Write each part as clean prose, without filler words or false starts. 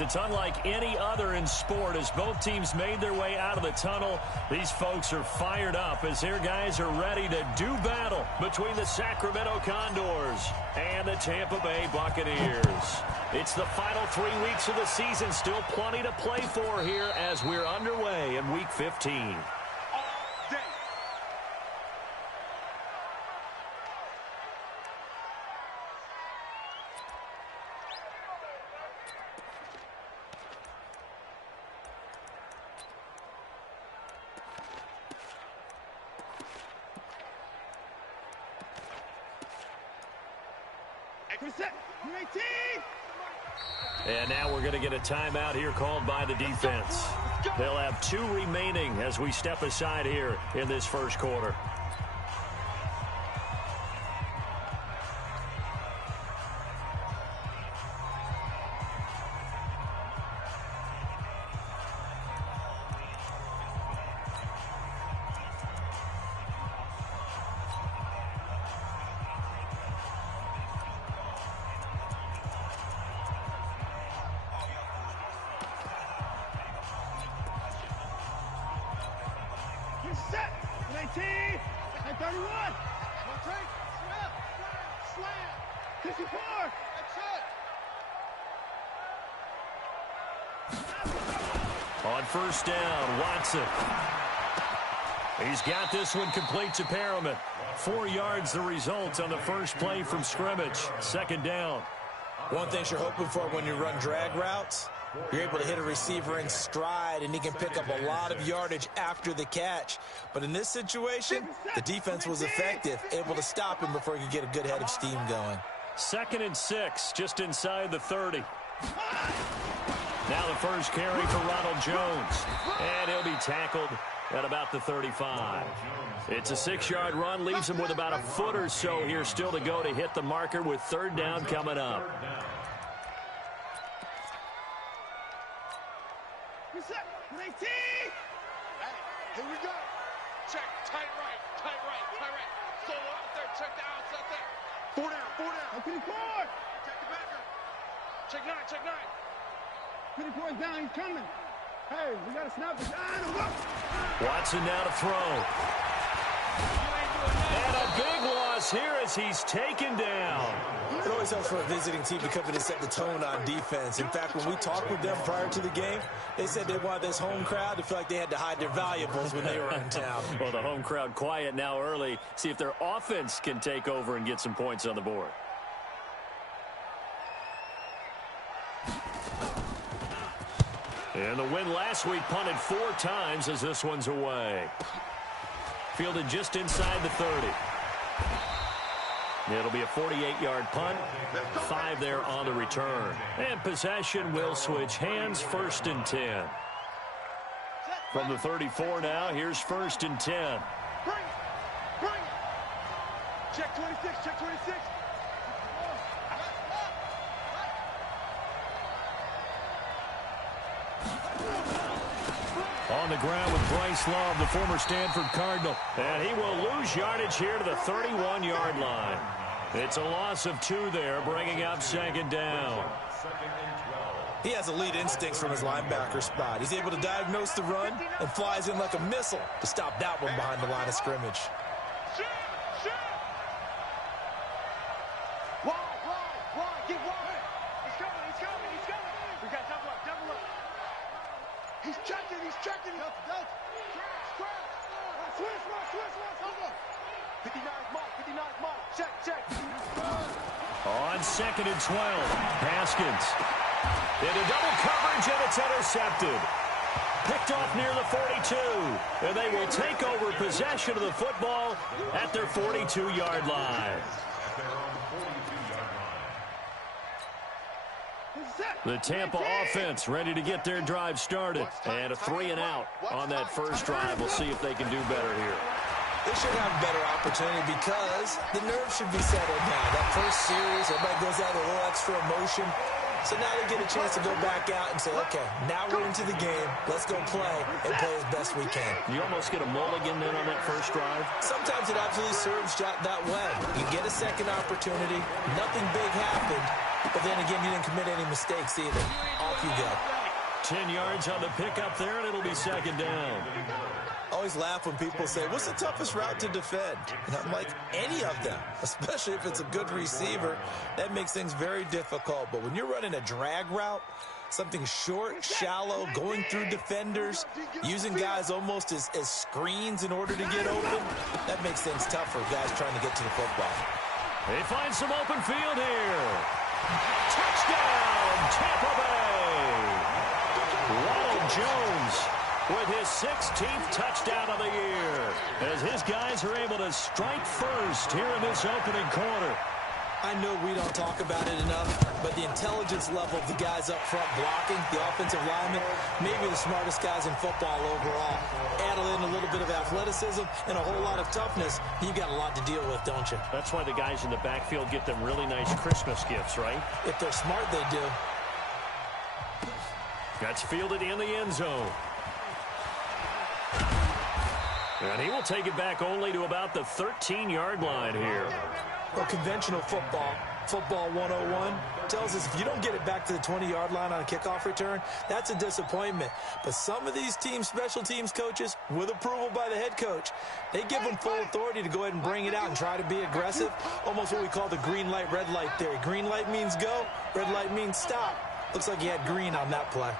fans. It's unlike any other in sport as both teams made their way out of the tunnel. These folks are fired up as their guys are ready to do battle between the Sacramento Condors and the Tampa Bay Buccaneers. It's the final 3 weeks of the season. Still plenty to play for here as we're underway in Week 15. And now we're going to get a timeout here called by the defense. They'll have 2 remaining as we step aside here in this first quarter. Set, 19, and 31. Slam, 54. That's it. On first down, Watson. He's got this one complete to Perriman. 4 yards the result on the first play from scrimmage. Second down. One thing you're hoping for when you run drag routes, you're able to hit a receiver in stride, and he can pick up a lot of yardage after the catch. But in this situation, the defense was effective, able to stop him before he could get a good head of steam going. 2nd and 6, just inside the 30. Now the first carry for Ronald Jones. And he'll be tackled at about the 35. It's a 6-yard run, leaves him with about a foot or so here still to go to hit the marker with 3rd down coming up. Set, 19. Here we go. Check, tight right. Solo out there, check the outside there. 4 down. 54. Check the backer. Check 9. 54 is down, he's coming. Hey, we got to snap the shot. Watson now to throw. And a big loss here as he's taken down. It always helps for a visiting team to come in and set the tone on defense. In fact, when we talked with them prior to the game, they said they wanted this home crowd to feel like they had to hide their valuables when they were in town. Well, the home crowd quiet now early. See if their offense can take over and get some points on the board. And the win last week punted 4 times as this one's away. Fielded just inside the 30. It'll be a 48-yard punt. 5 there on the return. And possession will switch hands, 1st and 10. From the 34 now, here's 1st and 10. Bring it. Check 26. On the ground with Bryce Love, the former Stanford Cardinal. And he will lose yardage here to the 31-yard line. It's a loss of 2 there, bringing up 2nd down. He has elite instincts from his linebacker spot. He's able to diagnose the run and flies in like a missile to stop that one behind the line of scrimmage. Shoot! Wide, get wide. He's coming. We got double up. He's checking. Switch. 59 mark. Check. On 2nd and 12, Haskins. Into double coverage, and it's intercepted. Picked off near the 42. And they will take over possession of the football at their 42-yard line. The Tampa offense ready to get their drive started. And a 3 and out on that first drive. We'll see if they can do better here. They should have a better opportunity because the nerves should be settled now. That first series, everybody goes out with a little extra emotion. So now they get a chance to go back out and say, okay, now we're into the game. Let's go play and play as best we can. You almost get a mulligan then on that first drive? Sometimes it absolutely serves that way. You get a second opportunity. Nothing big happened. but then again, you didn't commit any mistakes either. Off you go. 10 yards on the pickup there, and it'll be second down. I always laugh when people say, what's the toughest route to defend? And I'm like, any of them, especially if it's a good receiver. That makes things very difficult. But when you're running a drag route, something short, shallow, going through defenders, using guys almost as screens in order to get open, that makes things tough for guys trying to get to the football. They find some open field here. Touchdown, Tampa Bay! Ronald Jones with his 16th touchdown of the year as his guys are able to strike first here in this opening quarter. I know we don't talk about it enough, but the intelligence level of the guys up front blocking, the offensive linemen, maybe the smartest guys in football overall. Add in a little bit of athleticism and a whole lot of toughness, you got a lot to deal with, don't you? That's why the guys in the backfield get them really nice Christmas gifts, right? If they're smart, they do. That's fielded in the end zone. And he will take it back only to about the 13-yard line here. Well, conventional football, football 101, tells us if you don't get it back to the 20-yard line on a kickoff return, that's a disappointment. But some of these teams, special teams coaches, with approval by the head coach, they give them full authority to go ahead and bring it out and try to be aggressive, almost what we call the green light, red light theory. Green light means go, red light means stop. Looks like he had green on that play.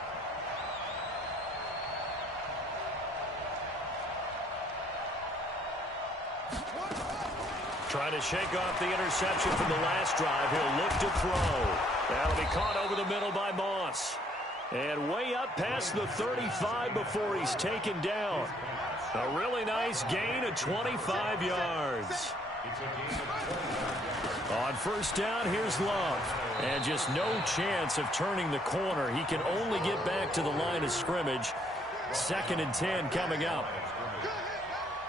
Trying to shake off the interception from the last drive. He'll look to throw. That'll be caught over the middle by Moss. And way up past the 35 before he's taken down. A really nice gain of 25 yards. On first down, here's Love. And just no chance of turning the corner. He can only get back to the line of scrimmage. 2nd and 10 coming up.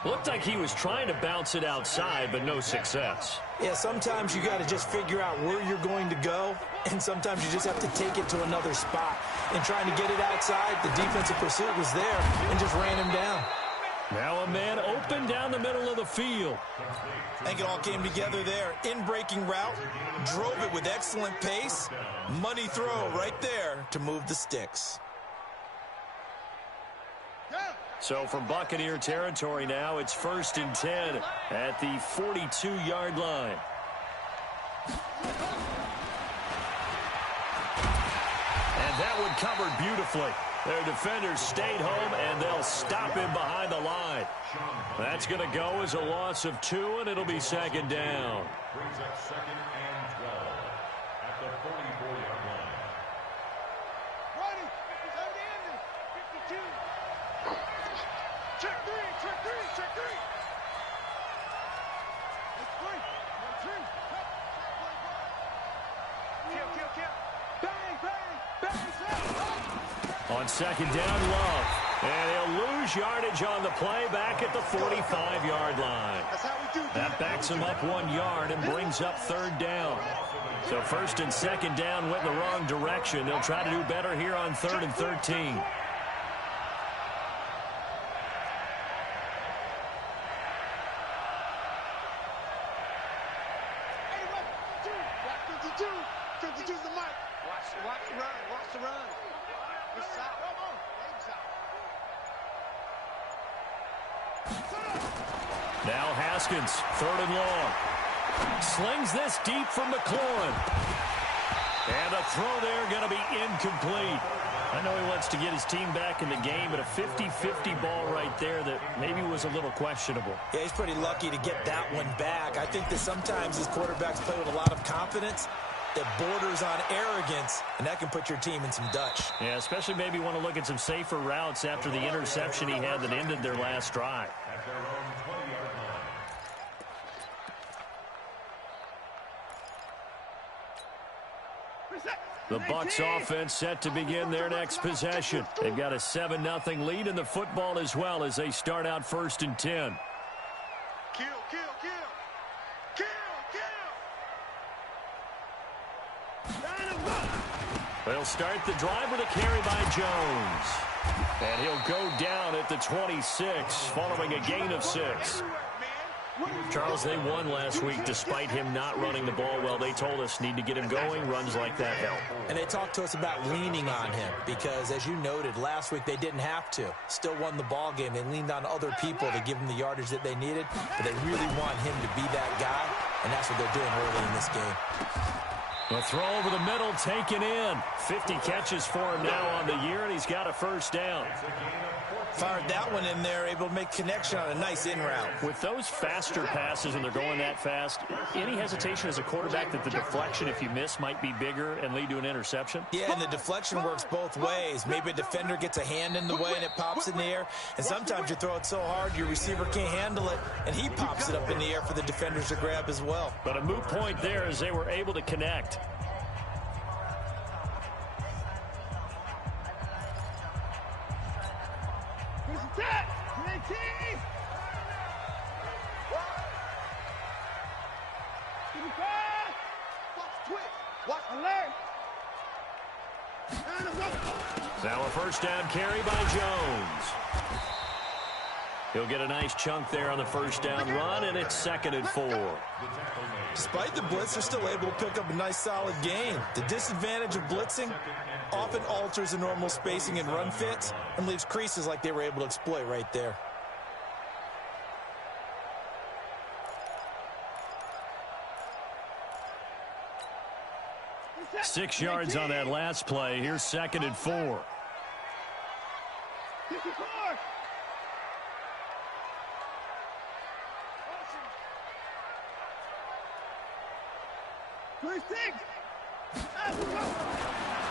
Looked like he was trying to bounce it outside, but no success. Yeah, sometimes you got to just figure out where you're going to go, and sometimes you just have to take it to another spot. And trying to get it outside, the defensive pursuit was there and just ran him down. Now a man open down the middle of the field. I think it all came together there. In-breaking route, drove it with excellent pace. Money throw right there to move the sticks. So from Buccaneer territory now, it's 1st and 10 at the 42-yard line. And that one covered beautifully. Their defenders stayed home, and they'll stop him behind the line. That's going to go as a loss of 2, and it'll be 2nd down. Brings up 2nd and 12 at the 44-yard line. Ready? It's already ended. 52. Check three, check three, check three. It's free. 1, 2. Kill, kill, kill. Bang, bang, bang, bang. On 2nd down, Love. And he'll lose yardage on the play back at the 45-yard line. That's how we do it. That backs him up 1 yard and brings up 3rd down. So 1st and 2nd down went in the wrong direction. They'll try to do better here on 3rd and 13. Now Haskins, 3rd and long. Slings this deep from McLaurin. And a throw there going to be incomplete. I know he wants to get his team back in the game, but a 50-50 ball right there that maybe was a little questionable. Yeah, he's pretty lucky to get that one back. I think that sometimes these quarterbacks play with a lot of confidence that borders on arrogance, and that can put your team in some Dutch. Yeah, especially maybe want to look at some safer routes after the interception he had that ended their last drive. At their own 20-yard line. The Bucs offense set to begin their next possession. They've got a 7-0 lead in the football as well as they start out 1st and 10. Kill, kill, kill. Kill, kill. They'll start the drive with a carry by Jones. And he'll go down at the 26 following a gain of 6. Charles, they won last week despite him not running the ball well. They told us need to get him going. Runs like that help. And they talked to us about leaning on him because, as you noted, last week they didn't have to. Still won the ball game. They leaned on other people to give him the yardage that they needed, but they really want him to be that guy, and that's what they're doing early in this game. A throw over the middle, taken in. 50 catches for him now on the year, and he's got a first down. Fired that one in there, able to make connection on a nice in route. With those faster passes and they're going that fast, any hesitation as a quarterback that the deflection, if you miss, might be bigger and lead to an interception? Yeah, and the deflection works both ways. Maybe a defender gets a hand in the way and it pops in the air, and sometimes you throw it so hard your receiver can't handle it, and he pops it up in the air for the defenders to grab as well. But a moot point there as they were able to connect. Now a first down carry by Jones. He'll get a nice chunk there on the first down run, and it's 2nd and 4. Despite the blitz, they're still able to pick up a nice solid gain. The disadvantage of blitzing often alters the normal spacing and run fits and leaves creases like they were able to exploit right there. 6 yards on that last play. Here's 2nd and 4. 54.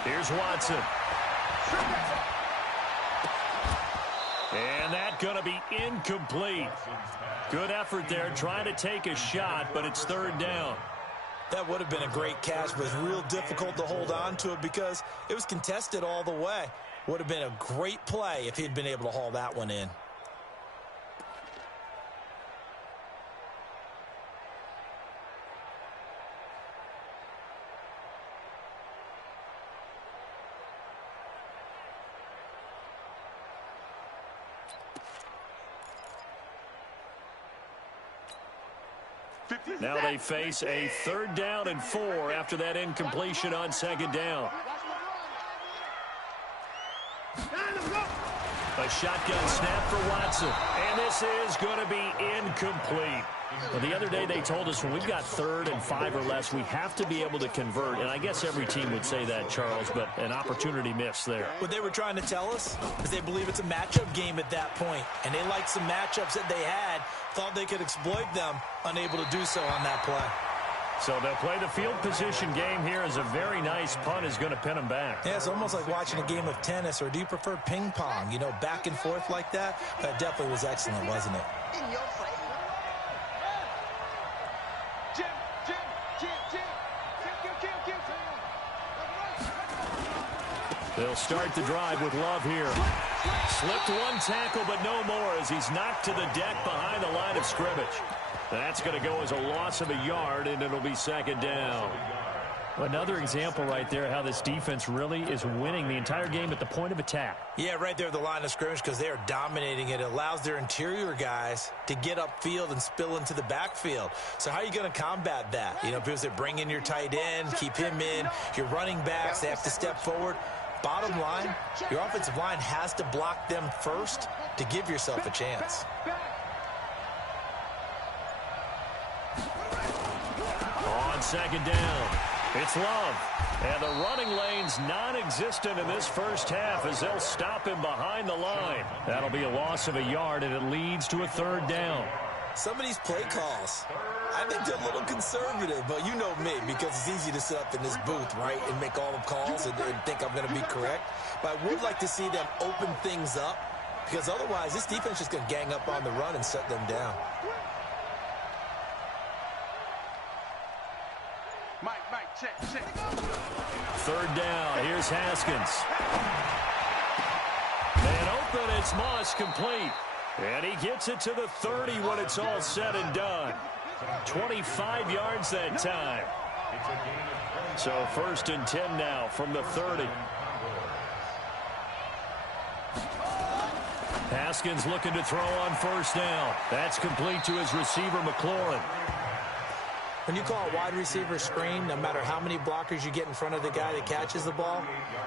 Here's Watson. And that's going to be incomplete. Good effort there, trying to take a shot, but it's 3rd down. That would have been a great catch, but it was real difficult to hold on to it because it was contested all the way. Would have been a great play if he'd been able to haul that one in. Now they face a 3rd down and 4 after that incompletion on 2nd down. A shotgun snap for Watson. And this is going to be incomplete. Well, the other day they told us when we've got 3rd and 5 or less, we have to be able to convert. And I guess every team would say that, Charles, but an opportunity missed there. What they were trying to tell us is they believe it's a matchup game at that point. And they liked some matchups that they had, thought they could exploit them, unable to do so on that play. So they'll play the field position game here as a very nice punt is going to pin them back. Yeah, it's almost like watching a game of tennis, or do you prefer ping pong? You know, back and forth like that? That definitely was excellent, wasn't it? In your face. They'll start the drive with Love here. Slipped one tackle, but no more as he's knocked to the deck behind the line of scrimmage. That's going to go as a loss of a yard, and it'll be 2nd down. Another example right there how this defense really is winning the entire game at the point of attack. Yeah, right there at the line of scrimmage because they are dominating it. It allows their interior guys to get upfield and spill into the backfield. So how are you going to combat that? You know, because they bring in your tight end, keep him in. Your running backs, they have to step forward. Bottom line, your offensive line has to block them first to give yourself a chance. On 2nd down, it's Love. And the running lane's non-existent in this first half as they'll stop him behind the line. That'll be a loss of a yard, and it leads to a 3rd down. Some of these play calls, I think they're a little conservative, but you know me, because it's easy to sit up in this booth, right, and make all the calls and think I'm going to be correct. But I would like to see them open things up, because otherwise this defense is just going to gang up on the run and shut them down. Mike, check. 3rd down, here's Haskins. Man open, it's Moss, complete. And he gets it to the 30 when it's all said and done. 25 yards that time. So 1st and 10 now from the 30. Haskins looking to throw on first down. That's complete to his receiver, McLaurin. When you call a wide receiver screen, no matter how many blockers you get in front of the guy that catches the ball,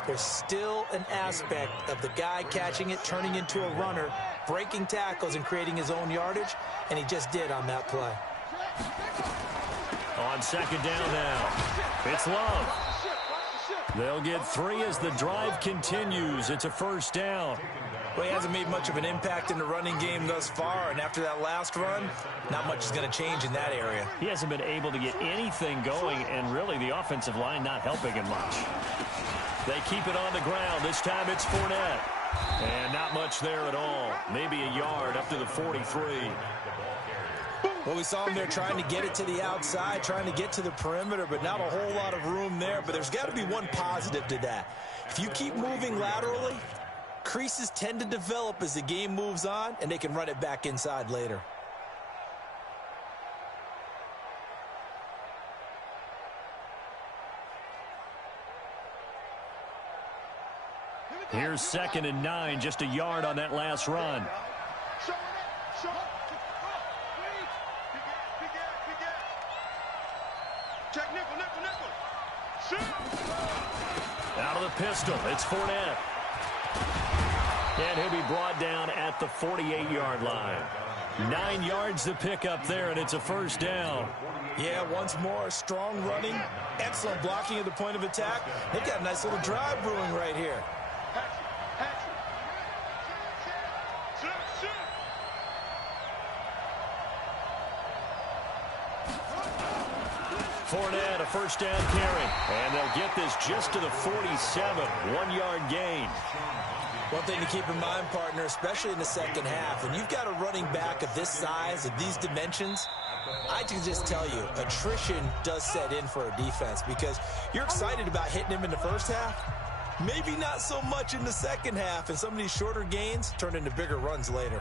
there's still an aspect of the guy catching it, turning into a runner, breaking tackles and creating his own yardage, and he just did on that play. On second down now, it's Love. They'll get 3 as the drive continues. It's a first down. Well, he hasn't made much of an impact in the running game thus far, and after that last run, not much is going to change in that area. He hasn't been able to get anything going, and really the offensive line not helping him much. They keep it on the ground. This time it's Fournette. And not much there at all. Maybe a yard up to the 43. Well, we saw him there trying to get it to the outside, trying to get to the perimeter, but not a whole lot of room there. But there's got to be one positive to that. If you keep moving laterally, creases tend to develop as the game moves on, and they can run it back inside later. Here's 2nd and 9, just a yard on that last run. Check nickel, nickel, nickel. Shoot! Out of the pistol, it's Fournette. And he'll be brought down at the 48-yard line. 9 yards to pick up there, and it's a first down. Yeah, once more, strong running, excellent blocking at the point of attack. They've got a nice little drive brewing right here. Fournette, a first down carry. And they'll get this just to the 47, 1-yard gain. One thing to keep in mind, partner, especially in the second half, when you've got a running back of this size, of these dimensions, I can just tell you, attrition does set in for a defense because you're excited about hitting him in the first half. Maybe not so much in the second half, and some of these shorter gains turn into bigger runs later.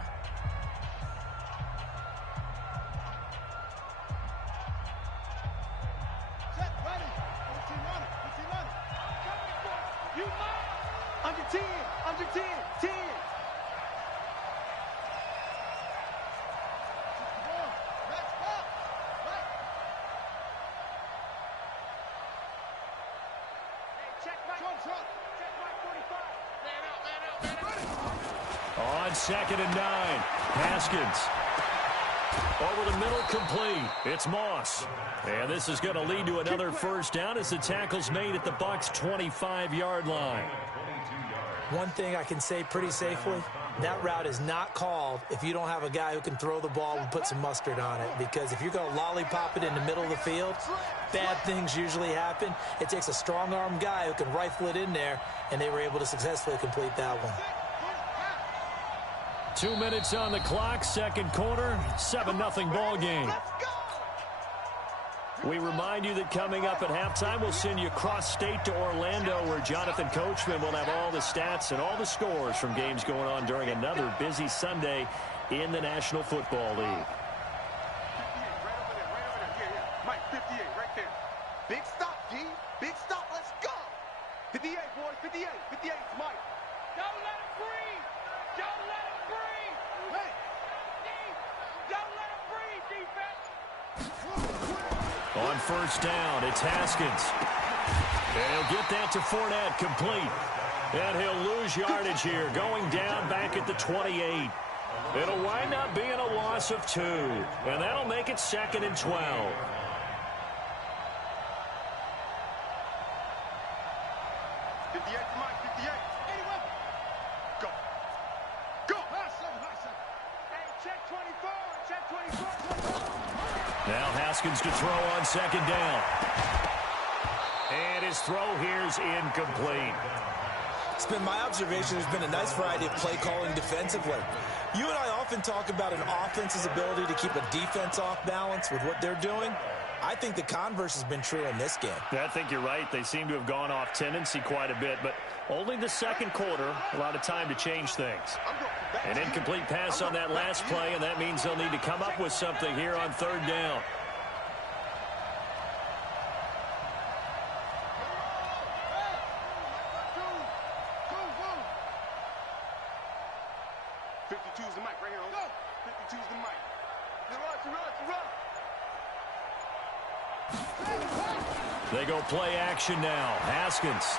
On 2nd and 9, Haskins. Over the middle, complete. It's Moss. And this is going to lead to another first down as the tackle's made at the Bucs' 25-yard line. One thing I can say pretty safely, that route is not called if you don't have a guy who can throw the ball and put some mustard on it. Because if you're going to lollipop it in the middle of the field, bad things usually happen. It takes a strong-arm guy who can rifle it in there, and they were able to successfully complete that one. 2 minutes on the clock, second quarter, 7-0 ball game. We remind you that coming up at halftime, we'll send you cross-state to Orlando, where Jonathan Coachman will have all the stats and all the scores from games going on during another busy Sunday in the National Football League. 58, right over there, right over there. Yeah. Mike, 58, right there. Big stop, G. Big stop. Let's go. 58, boys. 58. 58, Mike. Don't let him breathe. Don't let him breathe. Hey. Don't let him breathe, defense. On first down, it's Haskins. And he'll get that to Fournette, complete. And he'll lose yardage here, going down back at the 28. It'll wind up being a loss of 2. And that'll make it 2nd and 12. Now Haskins to throw on second down. And his throw here's incomplete. It's been my observation there's been a nice variety of play calling defensively. You and I often talk about an offense's ability to keep a defense off balance with what they're doing. I think the converse has been true in this game. I think you're right. They seem to have gone off tendency quite a bit, but only the second quarter, a lot of time to change things. An incomplete pass on that last play, and that means they'll need to come up with something here on third down. 52's the mic right here. Go. 52's the mic. They go play action now. Haskins.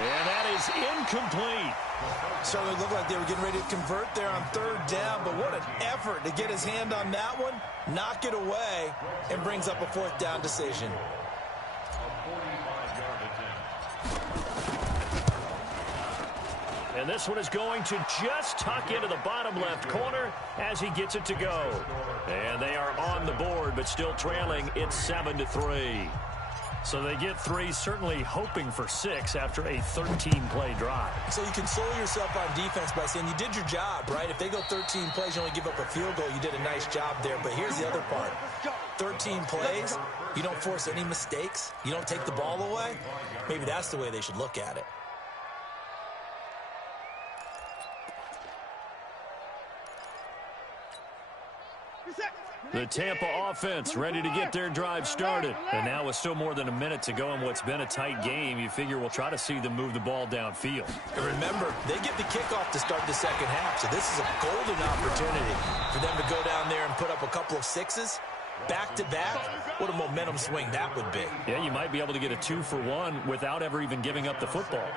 And that is incomplete. Certainly looked like they were getting ready to convert there on third down, but what an effort to get his hand on that one, knock it away, and brings up a fourth down decision. And this one is going to just tuck into the bottom left corner as he gets it to go. And they are on the board, but still trailing. It's 7-3. So they get 3, certainly hoping for 6 after a 13-play drive. So you console yourself on defense by saying you did your job, right? If they go 13 plays, you only give up a field goal, you did a nice job there. But here's the other part. 13 plays, you don't force any mistakes, you don't take the ball away. Maybe that's the way they should look at it. The Tampa offense ready to get their drive started. And now with still more than a minute to go in what's been a tight game, you figure we'll try to see them move the ball downfield. And remember, they get the kickoff to start the second half, so this is a golden opportunity for them to go down there and put up a couple of 6s back-to-back. What a momentum swing that would be. Yeah, you might be able to get a 2-for-1 without ever even giving up the football.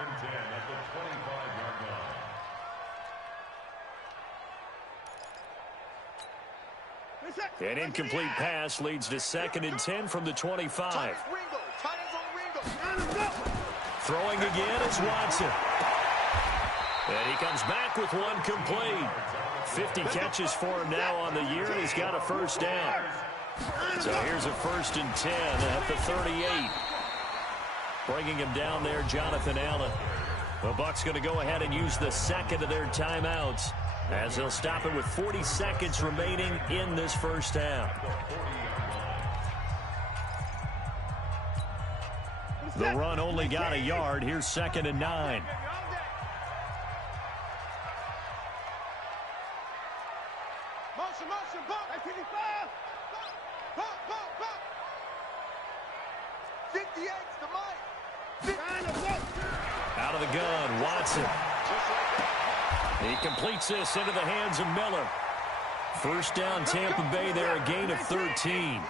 An incomplete pass leads to 2nd and 10 from the 25. Throwing again is Watson. And he comes back with one complete. 50 catches for him now on the year, and he's got a first down. So here's a 1st and 10 at the 38. Bringing him down there, Jonathan Allen. The Bucs going to go ahead and use the second of their timeouts, as they'll stop it with 40 seconds remaining in this first half. The run only got a yard. Here's 2nd and 9. Motion, bump. 58's the mic. Out of the gun, Watson. He completes this into the hands of Miller. First down, Tampa Bay there, a gain of 13.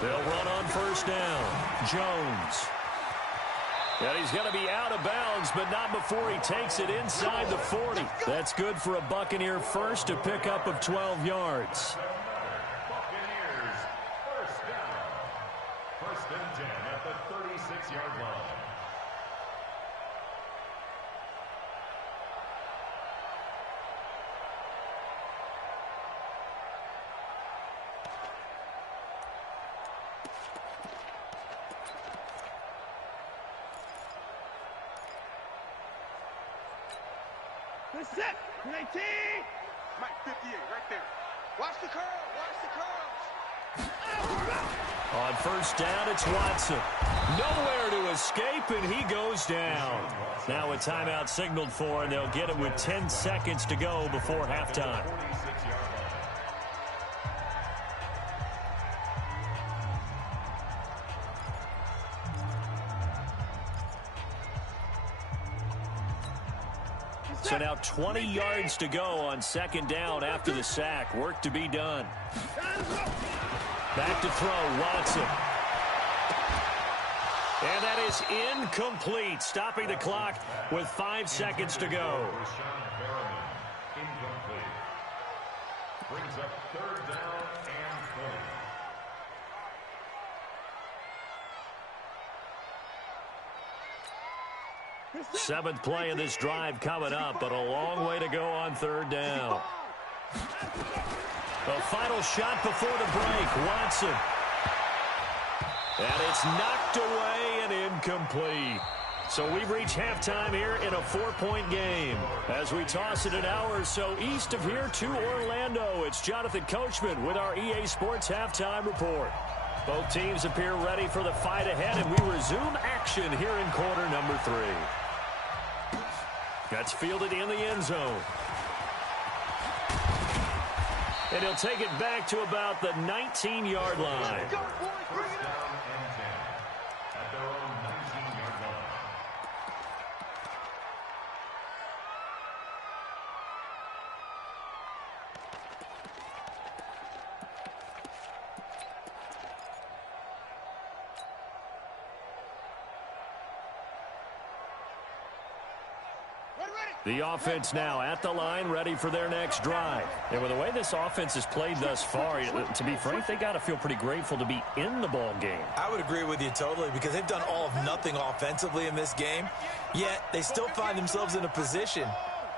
They'll run on first down. Jones. And he's going to be out of bounds, but not before he takes it inside the 40. That's good for a Buccaneer first, a pickup of 12 yards. Buccaneers, first down. 1st and 10 at the 36-yard line. Set. 19. Mike, 58, right there. Watch the curl. On first down, it's Watson. Nowhere to escape, and he goes down. Now a timeout signaled for, and they'll get it with 10 seconds to go before halftime. So now 20 yards to go on 2nd down after the sack. Work to be done. Back to throw, Watson. And that is incomplete, stopping the clock with 5 seconds to go. Incomplete. Brings up 3rd down and 20. 7th play of this drive coming up, but a long way to go on 3rd down. The final shot before the break, Watson. And it's knocked away and incomplete. So we've reached halftime here in a 4-point game. As we toss it an hour or so east of here to Orlando, it's Jonathan Coachman with our EA Sports Halftime Report. Both teams appear ready for the fight ahead, and we resume action here in quarter number 3. That's fielded in the end zone. And he'll take it back to about the 19-yard line. First down and 10 at their own 19-yard line. The offense now at the line, ready for their next drive. And with the way this offense has played thus far, to be frank, they got to feel pretty grateful to be in the ball game. I would agree with you totally, because they've done all of nothing offensively in this game, yet they still find themselves in a position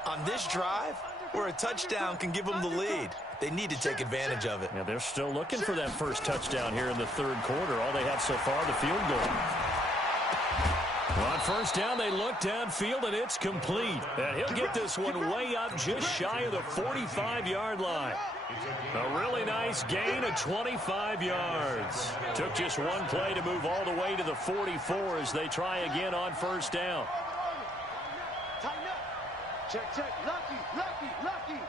on this drive where a touchdown can give them the lead. They need to take advantage of it. Yeah, they're still looking for that first touchdown here in the third quarter. All they have so far, the field goal. On first down, they look downfield, and it's complete. And he'll get this one way up just shy of the 45-yard line. A really nice gain of 25 yards. Took just one play to move all the way to the 44 as they try again on first down. Tighten up. Check, check. Lucky, lucky, lucky.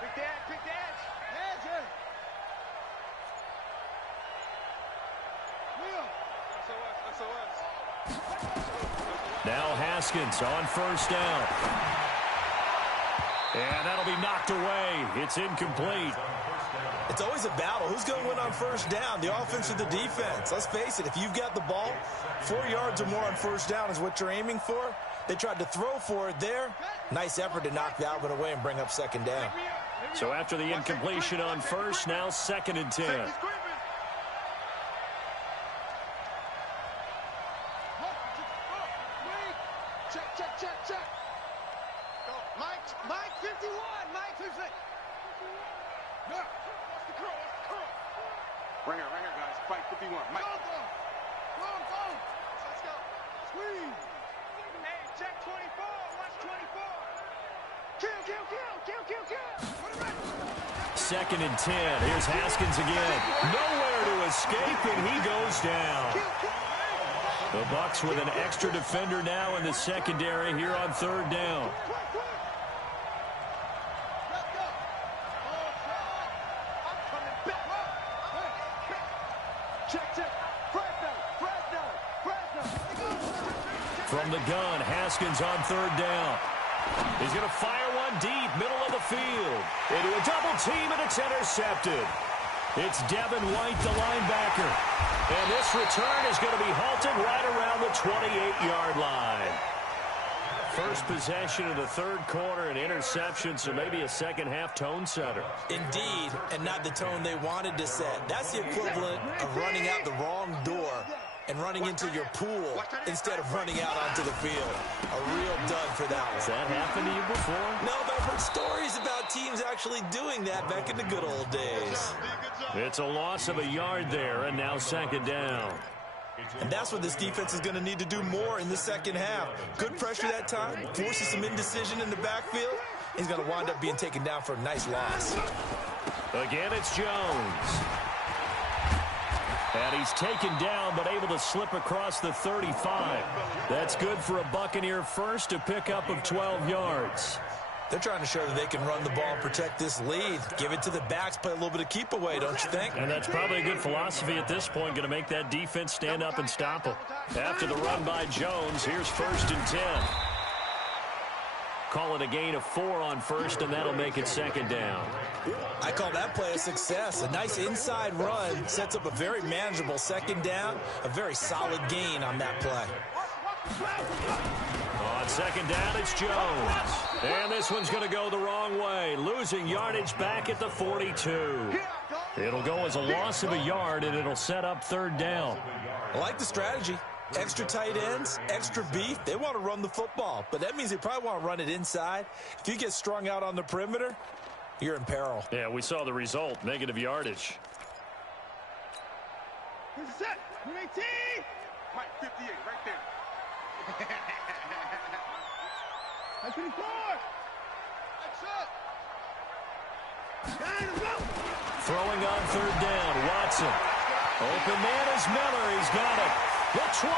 Quick dash, quick dash. Dash it. SOS. Now Haskins on first down. And that'll be knocked away. It's incomplete. It's always a battle. Who's going to win on first down, the offense or the defense? Let's face it, if you've got the ball, 4 yards or more on first down is what you're aiming for. They tried to throw for it there. Nice effort to knock that one away and bring up second down. So after the incompletion on first, now 2nd and 10. Check. Go. Mike 51. Mike 51. Yeah. What's the curl? Right here, guys. Fight 51. Mike. Go. Let's go. Squeeze. Hey, check 24. Watch 24. Kill. 2nd and 10. Here's Haskins again. Nowhere to escape, and he goes down. The Bucs with an extra defender now in the secondary here on third down. From the gun, Haskins on third down. He's going to fire one deep, middle of the field. Into a double team, and it's intercepted. It's Devin White, the linebacker. And this return is going to be halted right around the 28-yard line. First possession of the third quarter, an interception, so maybe a second-half tone setter. Indeed, and not the tone they wanted to set. That's the equivalent of running out the wrong door and running into your pool instead of running out onto the field. A real dud for that one. Has that happened to you before? No, but I've heard stories about teams actually doing that back in the good old days. It's a loss of a yard there, and now 2nd down. And that's what this defense is going to need to do more in the second half. Good pressure that time, forces some indecision in the backfield. He's going to wind up being taken down for a nice loss. Again, it's Jones. And he's taken down, but able to slip across the 35. That's good for a Buccaneer first, a pickup of 12 yards. They're trying to show that they can run the ball and protect this lead. Give it to the backs, play a little bit of keep away, don't you think? And that's probably a good philosophy at this point, going to make that defense stand up and stop them. After the run by Jones, here's 1st and 10. Call it a gain of 4 on first, and that'll make it 2nd down. I call that play a success. A nice inside run sets up a very manageable 2nd down, a very solid gain on that play. On 2nd down, it's Jones. And this one's going to go the wrong way, losing yardage back at the 42. It'll go as a loss of a yard, and it'll set up 3rd down. I like the strategy. Extra tight ends, extra beef. They want to run the football, but that means they probably want to run it inside. If you get strung out on the perimeter, you're in peril. Yeah, we saw the result, negative yardage. Here's the set. 18. Mike 58, right there. That's 24. That's it. Let's go. Throwing on 3rd down, Watson. Open man is Miller. He's got it. The 20.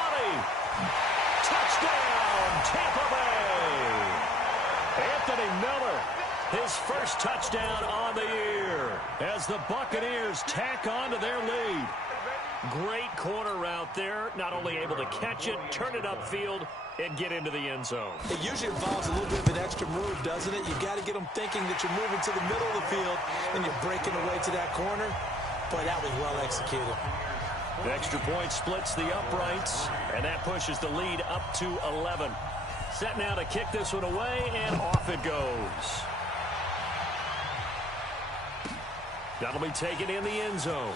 Touchdown, Tampa Bay. Anthony Miller, his first touchdown on the year as the Buccaneers tack on to their lead. Great corner route there. Not only able to catch it, turn it upfield, and get into the end zone. It usually involves a little bit of an extra move, doesn't it? You've got to get them thinking that you're moving to the middle of the field, and you're breaking away to that corner. Boy, that was well executed. The extra point splits the uprights, and that pushes the lead up to 11. Set now to kick this one away, and off it goes. That'll be taken in the end zone.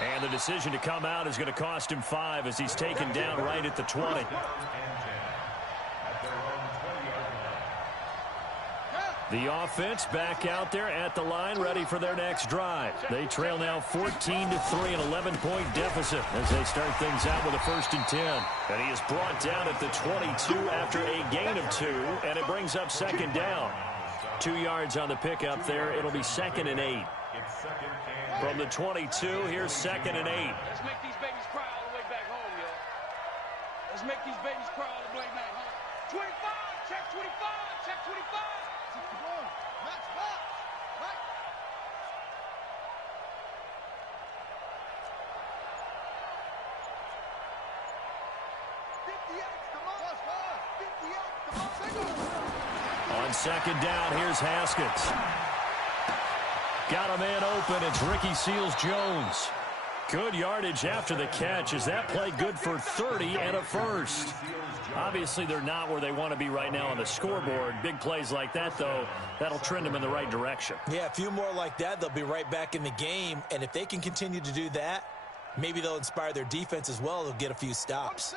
And the decision to come out is going to cost him 5 as he's taken down right at the 20. The offense back out there at the line, ready for their next drive. They trail now 14-3, an 11-point deficit as they start things out with a 1st and 10. And he is brought down at the 22 after a gain of 2, and it brings up 2nd down. 2 yards on the pickup there. It'll be 2nd and 8. From the 22, here's 2nd and 8. Let's make these babies cry all the way back home, yo. Let's make these babies cry all the way back home. 25, check 25, check 25. Match box. Right. On 2nd down, here's Haskins. Got a man open. It's Ricky Seals-Jones. Good yardage after the catch as that play good for 30 and a 1st. Obviously, they're not where they want to be right now on the scoreboard. Big plays like that, though, that'll trend them in the right direction. Yeah, a few more like that, they'll be right back in the game. And if they can continue to do that, maybe they'll inspire their defense as well. They'll get a few stops.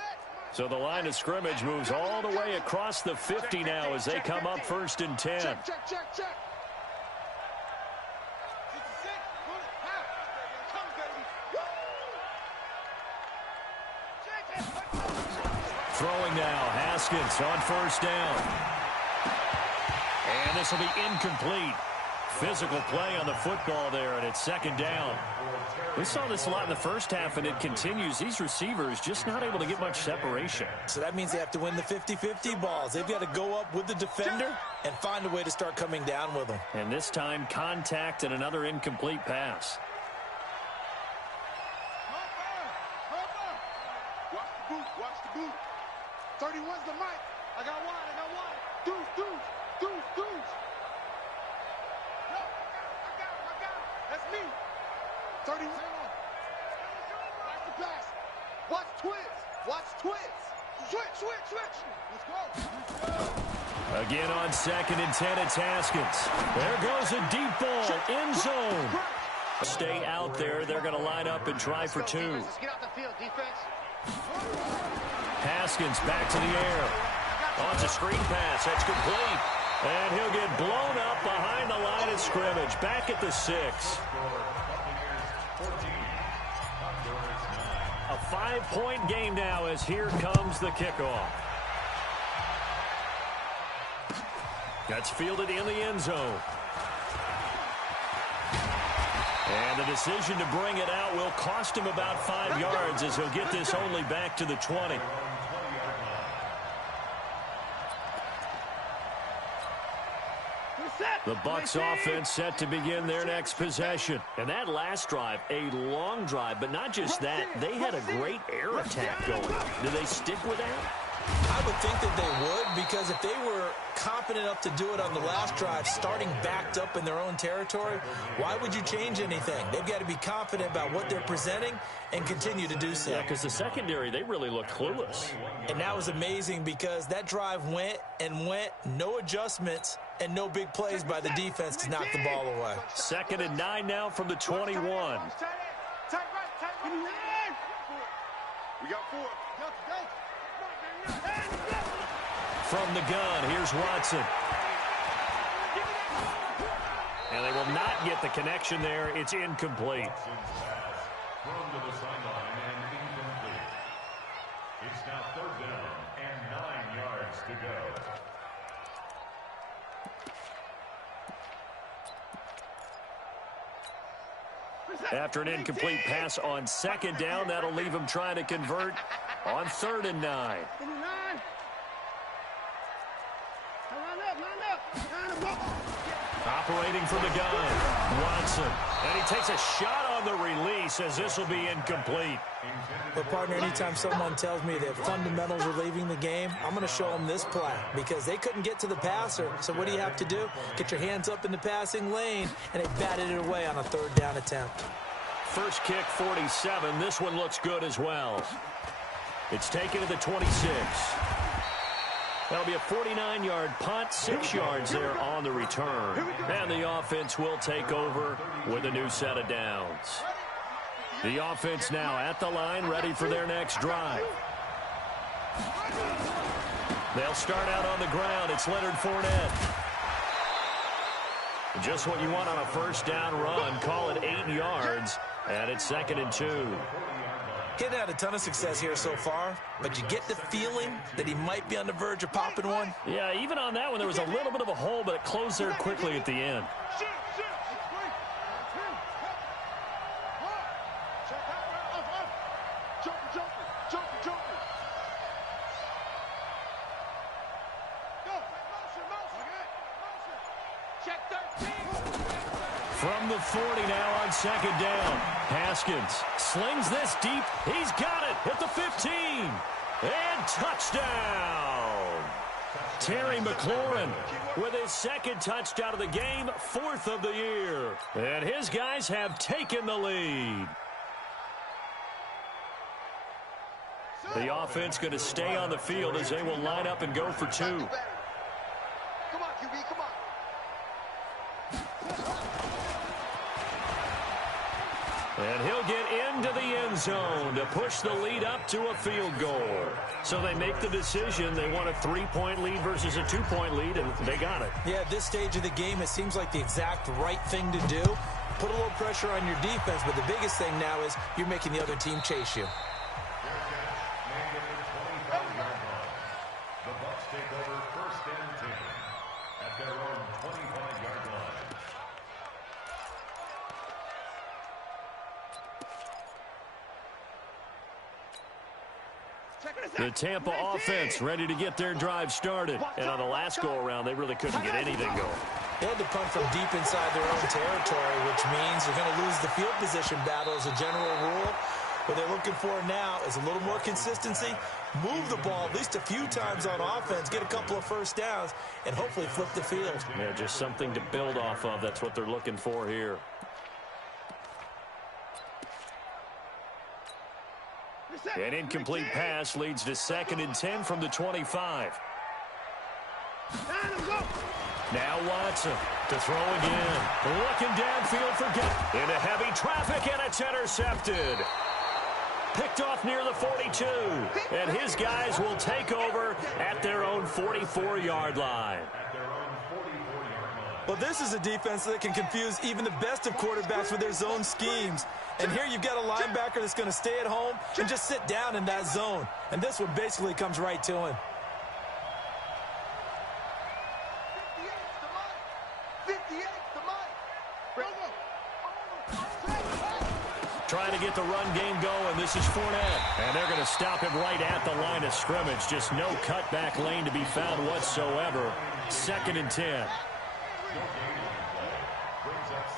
So the line of scrimmage moves all the way across the 50 now as they come up 1st and 10. Check. Throwing now, Haskins on 1st down. And this will be incomplete. Physical play on the football there, and it's 2nd down. We saw this a lot in the first half, and it continues. These receivers just not able to get much separation. So that means they have to win the 50-50 balls. They've got to go up with the defender and find a way to start coming down with them. And this time, contact and another incomplete pass. Watch the boot. 31's the mic. I got one. Deuce. No, I got him. That's me. 31. Watch the pass. Watch twins. Switch. Let's go. Again on 2nd and 10, it's Haskins. There goes a deep ball, end zone. Stay out there. They're going to line up and try for 2. Let's get out the field, defense. Haskins back to the air. On to screen pass. That's complete. And he'll get blown up behind the line of scrimmage. Back at the 6. A 5-point game now as here comes the kickoff. That's fielded in the end zone. And the decision to bring it out will cost him about 5 yards as he'll get this only back to the 20. The Bucs offense set to begin their next possession. And that last drive, a long drive, but not just that, they had a great air attack going. Do they stick with that? I would think that they would, because if they were confident enough to do it on the last drive, starting backed up in their own territory, why would you change anything? They've got to be confident about what they're presenting and continue to do so. Yeah, because the secondary, they really looked clueless. And that was amazing because that drive went, no adjustments, and no big plays by the defense to knock the ball away. 2nd and 9 now from the 21. Tight right. We got 4. From the gun, here's Watson. And they will not get the connection there. It's incomplete. Thrown to the sideline and incomplete. It's now 3rd down and 9 yards to go. After an incomplete pass on 2nd down, that'll leave him trying to convert on 3rd and 9. Operating from the gun, Watson. And he takes a shot on the release as this will be incomplete. But, partner, anytime someone tells me that fundamentals are leaving the game, I'm going to show them this play because they couldn't get to the passer. So what do you have to do? Get your hands up in the passing lane, and they batted it away on a 3rd down attempt. First kick, 47. This one looks good as well. It's taken to the 26. That'll be a 49-yard punt, 6 yards there on the return. And the offense will take over with a new set of downs. The offense now at the line, ready for their next drive. They'll start out on the ground. It's Leonard Fournette. Just what you want on a first down run. Call it 8 yards, and it's 2nd and 2. He hadn't had a ton of success here so far, but you get the feeling that he might be on the verge of popping one. Yeah, even on that one, there was a little bit of a hole, but it closed there quickly at the end. From the 40 now on 2nd down. Haskins slings this deep. He's got it at the 15. And touchdown. Terry McLaurin with his 2nd touchdown of the game, 4th of the year. And his guys have taken the lead. The offense going to stay on the field as they will line up and go for 2. Come on, QB, come on. And he'll get into the end zone to push the lead up to a field goal. So they make the decision. They want a 3-point lead versus a 2-point lead, and they got it. Yeah, at this stage of the game, it seems like the exact right thing to do. Put a little pressure on your defense, but the biggest thing now is you're making the other team chase you. The Bucs take over 1st and 10 at their own 25-yard line. The Tampa offense ready to get their drive started. And on the last go-around, they really couldn't get anything going. They had to punt from deep inside their own territory, which means you're going to lose the field position battle as a general rule. What they're looking for now is a little more consistency, move the ball at least a few times on offense, get a couple of first downs, and hopefully flip the field. Yeah, just something to build off of. That's what they're looking for here. An incomplete pass leads to 2nd and 10 from the 25. Now Watson to throw again. Looking downfield for Gett. Into heavy traffic, and it's intercepted. Picked off near the 42. And his guys will take over at their own 44-yard line. Well, this is a defense that can confuse even the best of quarterbacks with their zone schemes. And here you've got a linebacker that's going to stay at home and just sit down in that zone. And this one basically comes right to him. 58 to Mike. Trying to get the run game going. This is Fournette. And they're going to stop him right at the line of scrimmage. Just no cutback lane to be found whatsoever. 2nd and 10.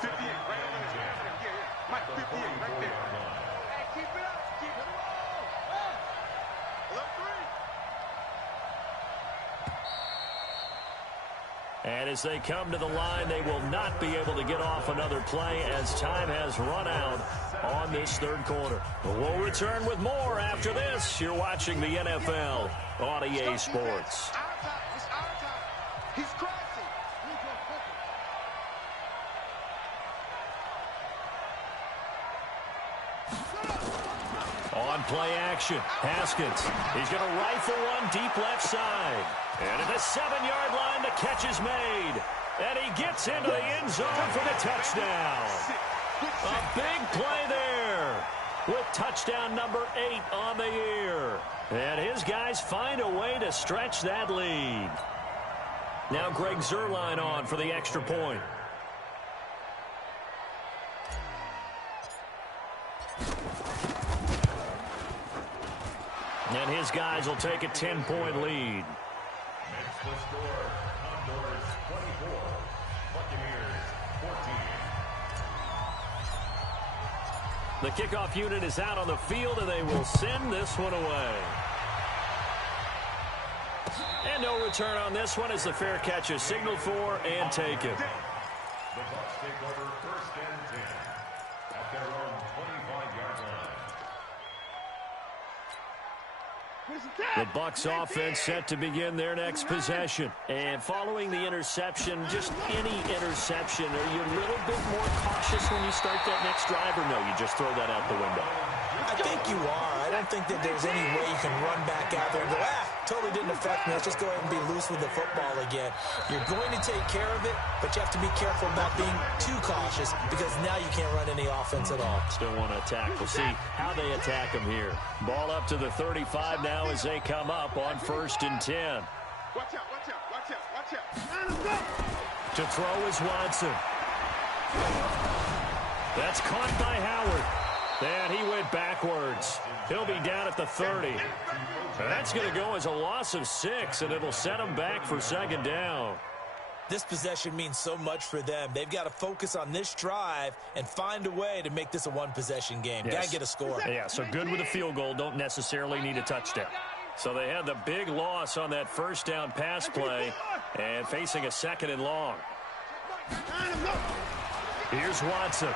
58 right over there. Yeah. Mike, 58 right there. Hey, keep it up. Keep it up. And as they come to the line, they will not be able to get off another play as time has run out on this 3rd quarter. We'll return with more after this. You're watching the NFL on EA Sports. It's our time. He's crazy. On play action, Haskins. He's going to rifle one deep left side. And at the 7-yard line, the catch is made. And he gets into the end zone for the touchdown. A big play there with touchdown number 8 on the year. And his guys find a way to stretch that lead. Now Greg Zuerlein on for the extra point. And his guys will take a 10-point lead. Makes the score, Condors 24, Buccaneers 14. The kickoff unit is out on the field, and they will send this one away. And no return on this one as the fair catch is signaled for and taken. The Bucs take over 1st and 10 at their own 25-yard line. The Bucs offense set to begin their next possession. And following the interception, just any interception, are you a little bit more cautious when you start that next drive, or no, you just throw that out the window? I think you are. I don't think that there's any way you can run back out there and go, totally didn't affect me. Let's just go ahead and be loose with the football again. You're going to take care of it, but you have to be careful about being too cautious because now you can't run any offense at all. Still want to attack. We'll see how they attack them here. Ball up to the 35 now as they come up on 1st and 10. Watch out, watch out, watch out, watch out. To throw is Watson. That's caught by Howard. And he went backwards. He'll be down at the 30. And that's going to go as a loss of 6, and it'll set him back for 2nd down. This possession means so much for them. They've got to focus on this drive and find a way to make this a one-possession game. Yes. Got to get a score. Yeah, so good with a field goal. Don't necessarily need a touchdown. So they had the big loss on that 1st down pass play and facing a 2nd and long. Here's Watson.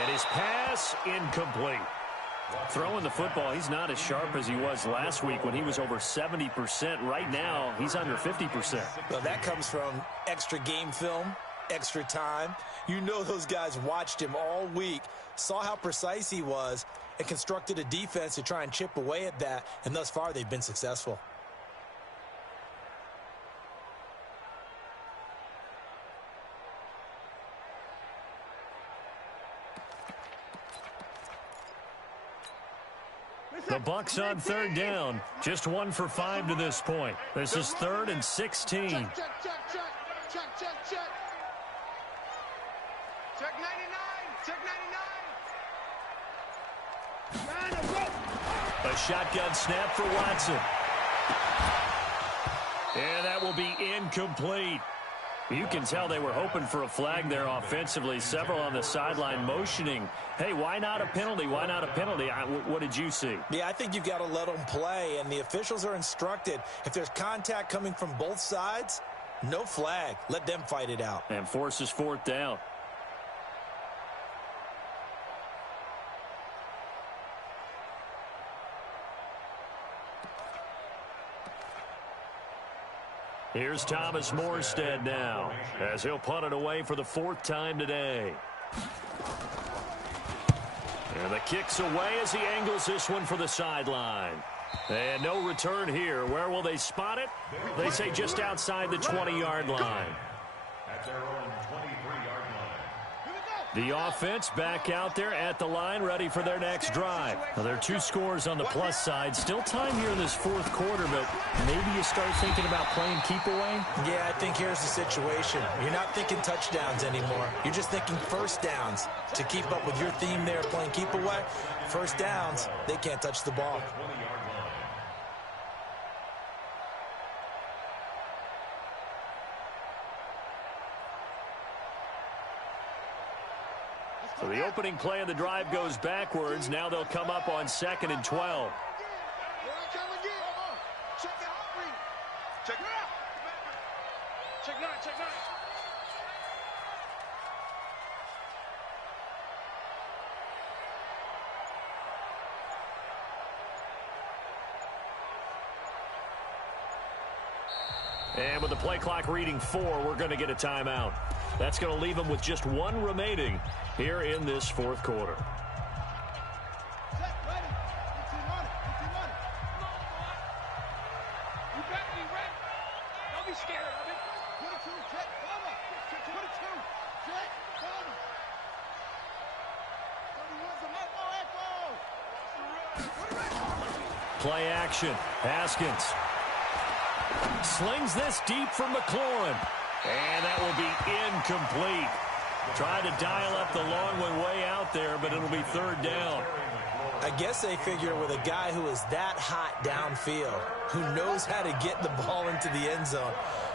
And his pass incomplete. Throwing the football, he's not as sharp as he was last week when he was over 70%. Right now, he's under 50%. Well, that comes from extra game film, extra time. You know those guys watched him all week, saw how precise he was, and constructed a defense to try and chip away at that, and thus far they've been successful. The Bucs on 3rd down. Just 1 for 5 to this point. This is 3rd and 16. Check 99. Check 99. A shotgun snap for Watson. And that will be incomplete. You can tell they were hoping for a flag there offensively. Several on the sideline motioning, hey, why not a penalty? Why not a penalty? What did you see? Yeah, I think you've got to let them play, and the officials are instructed. If there's contact coming from both sides, no flag. Let them fight it out. And forces 4th down. Here's Thomas Morstead now as he'll punt it away for the 4th time today. And the kick's away as he angles this one for the sideline. And no return here. Where will they spot it? They say just outside the 20-yard line. At their own 23-yard line. The offense back out there at the line, ready for their next drive. Now, there are 2 scores on the plus side. Still time here in this 4th quarter, but maybe you start thinking about playing keep away? Yeah, I think here's the situation. You're not thinking touchdowns anymore. You're just thinking 1st downs. To keep up with your theme there, playing keep away, 1st downs, they can't touch the ball. So the opening play of the drive goes backwards. Now they'll come up on 2nd and 12. Check 9, check 9. And with the play clock reading 4, we're going to get a timeout. That's going to leave them with just 1 remaining here in this 4th quarter. You better be ready. Don't be scared of it. Play action. Haskins slings this deep from McLaurin. And that will be incomplete. Tried to dial up the long one way out there, but it'll be 3rd down. I guess they figure with a guy who is that hot downfield, who knows how to get the ball into the end zone,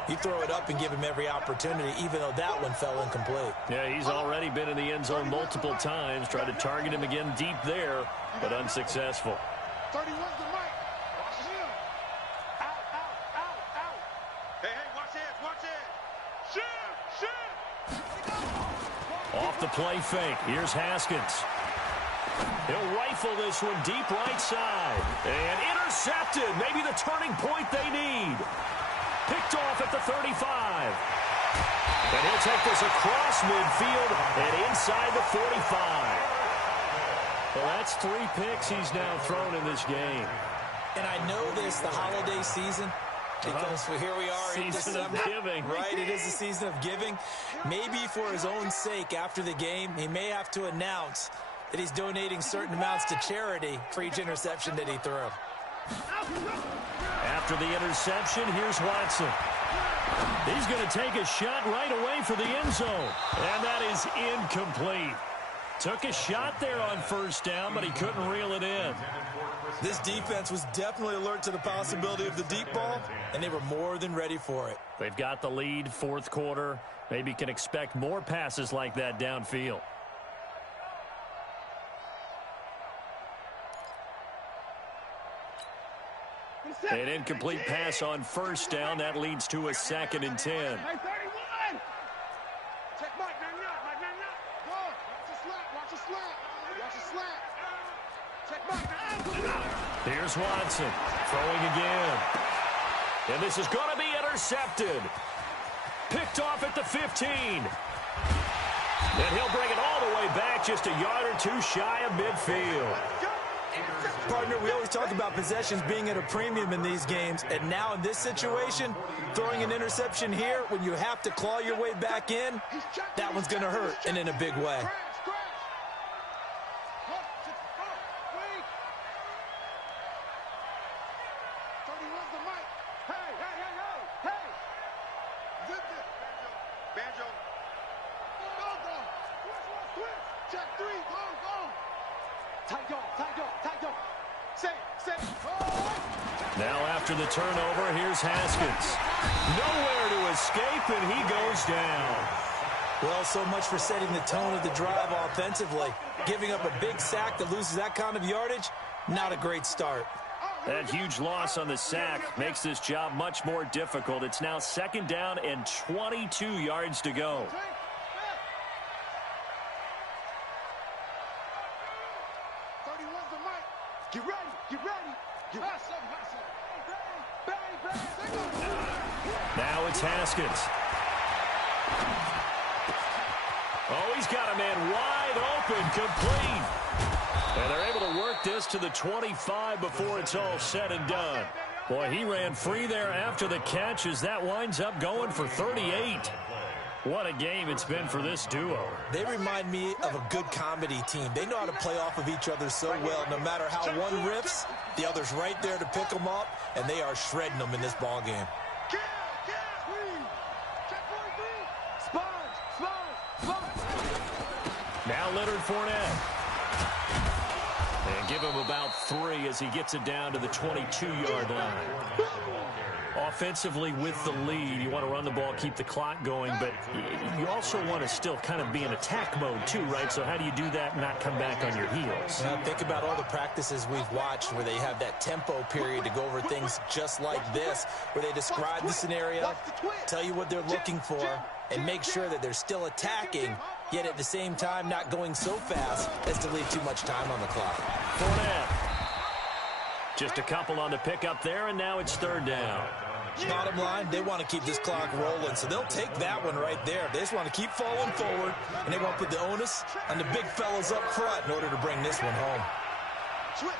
you throw it up and give him every opportunity, even though that one fell incomplete. Yeah, he's already been in the end zone multiple times. Tried to target him again deep there, but unsuccessful. 31's the mic. Watch him. Out. Hey, watch it. Shoot. Off the play fake. Here's Haskins. He'll rifle this one deep right side. And intercepted. Maybe the turning point they need. Picked off at the 35. And he'll take this across midfield and inside the 45. Well, that's 3 picks he's now thrown in this game. And I know this, the holiday season, because here we are in December. Season of giving. Right, it is the season of giving. Maybe for his own sake, after the game, he may have to announce that he's donating certain amounts to charity for each interception that he threw. After the interception, here's Watson. He's going to take a shot right away for the end zone. And that is incomplete. Took a shot there on first down, but he couldn't reel it in. This defense was definitely alert to the possibility of the deep ball, and they were more than ready for it. They've got the lead, fourth quarter. Maybe can expect more passes like that downfield. An incomplete pass on first down. That leads to a 2nd and 10. Hey, 31! Check Mike, Mike, go! Watch the slap. Check Mike, Here's Watson throwing again. And this is going to be intercepted. Picked off at the 15. And he'll bring it all the way back, just a yard or 2 shy of midfield. Partner, we always talk about possessions being at a premium in these games, and now in this situation, throwing an interception here when you have to claw your way back in, that one's going to hurt, and in a big way. Now after the turnover, here's Haskins. Nowhere to escape, and he goes down. Well, so much for setting the tone of the drive offensively. Giving up a big sack that loses that kind of yardage, not a great start. That huge loss on the sack makes this job much more difficult. It's now 2nd down and 22 yards to go. Get ready. Now it's Haskins. Oh, he's got a man wide open, complete. And they're able to work this to the 25 before it's all said and done. Boy, he ran free there after the catch as that winds up going for 38. What a game it's been for this duo. They remind me of a good comedy team. They know how to play off of each other so well. No matter how one riffs, the other's right there to pick them up, and they are shredding them in this ball game. Now Leonard Fournette. And give him about 3 as he gets it down to the 22-yard line. Offensively with the lead, you want to run the ball, keep the clock going, but you also want to still kind of be in attack mode too, right? So how do you do that and not come back on your heels? Now, think about all the practices we've watched where they have that tempo period to go over things just like this, where they describe the scenario, tell you what they're looking for, and make sure that they're still attacking, yet at the same time not going so fast as to leave too much time on the clock. Fournette. Just a couple on the pickup there, and now it's 3rd down. Bottom line, they want to keep this clock rolling, so they'll take that one right there. They just want to keep falling forward, and they want to put the onus on the big fellas up front in order to bring this one home. Switch.